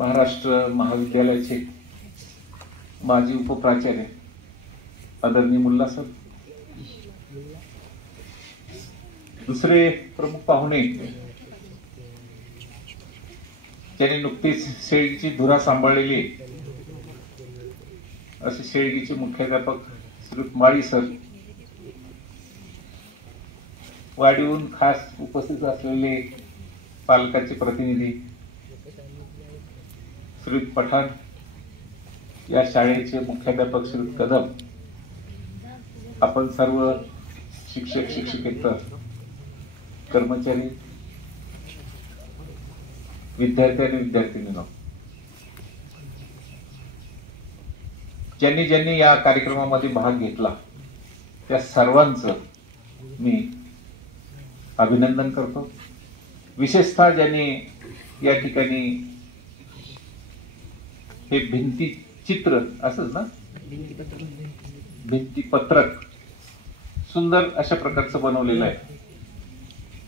महाराष्ट्र महाविद्यालयाचे माजी उपप्राचार्य आदरणीय मुल्ला सर, दुसरे प्रमुख पाहुणे ज्यांनी नुकतीच शेळगीची धुरा सांभाळलेली असे शेळगीचे मुख्याध्यापक श्री माळी सर, वाडीहून खास उपस्थित असलेले पालकांचे प्रतिनिधी श्री पठाण, या शाळेचे मुख्याध्यापक श्री कदम, आपण सर्व शिक्षक शिक्षकेतर कर्मचारी, विद्यार्थी आणि विद्यार्थिनींनो, ज्यांनी ज्यांनी या कार्यक्रमामध्ये भाग घेतला त्या सर्वांचं मी अभिनंदन करतो। विशेषतः ज्यांनी या ठिकाणी हे भिंती चित्र असंच ना, भिंतीपत्रक सुंदर अशा प्रकारचं बनवलेलं आहे।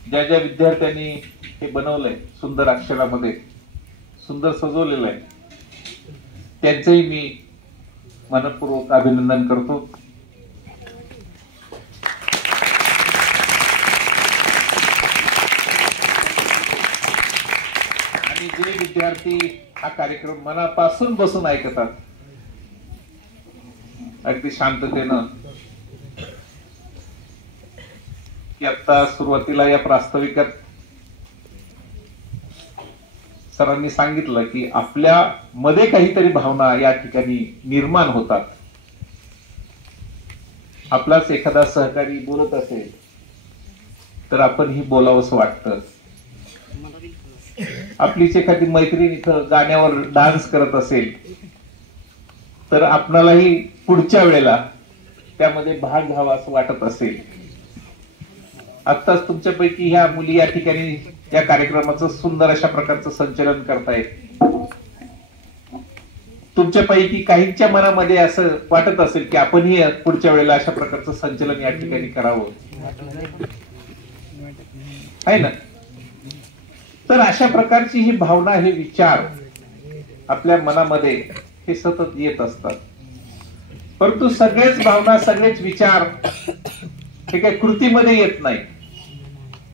ज्या ज्या विद्यार्थ्यांनी हे बनवलंय सुंदर अक्षरामध्ये, सुंदर सजवलेलं आहे, त्यांचंही मी मनपूर्वक अभिनंदन करतो। आणि जे विद्यार्थी हा कार्यक्रम मनापासून बसून ऐकतात, अगदी शांततेनं, की आता सुरुवातीला या प्रास्ताविकात सरांनी सांगितलं की आपल्या मध्ये काहीतरी भावना या ठिकाणी निर्माण होतात। आपलाच एखादा सहकारी बोलत असेल तर आपण ही बोलावंसं वाटतं। आपलीच एखादी मैत्रीण इथं गाण्यावर डान्स करत असेल तर आपणालाही पुढच्या वेळेला त्यामध्ये भाग घ्यावा असं वाटत असेल। आत्ताच तुमच्यापैकी ह्या मुली या ठिकाणी या कार्यक्रमाचं सुंदर अशा प्रकारचं संचलन करतायत। तुमच्यापैकी काहींच्या मनामध्ये असं वाटत असेल की आपणही पुढच्या वेळेला अशा प्रकारचं संचलन या ठिकाणी करावं, आहे ना? तर अशा प्रकारची ही भावना, हे विचार आपल्या मनामध्ये हे सतत येत असतात। परंतु सगळेच भावना, सगळेच विचार हे काही कृतीमध्ये येत नाही।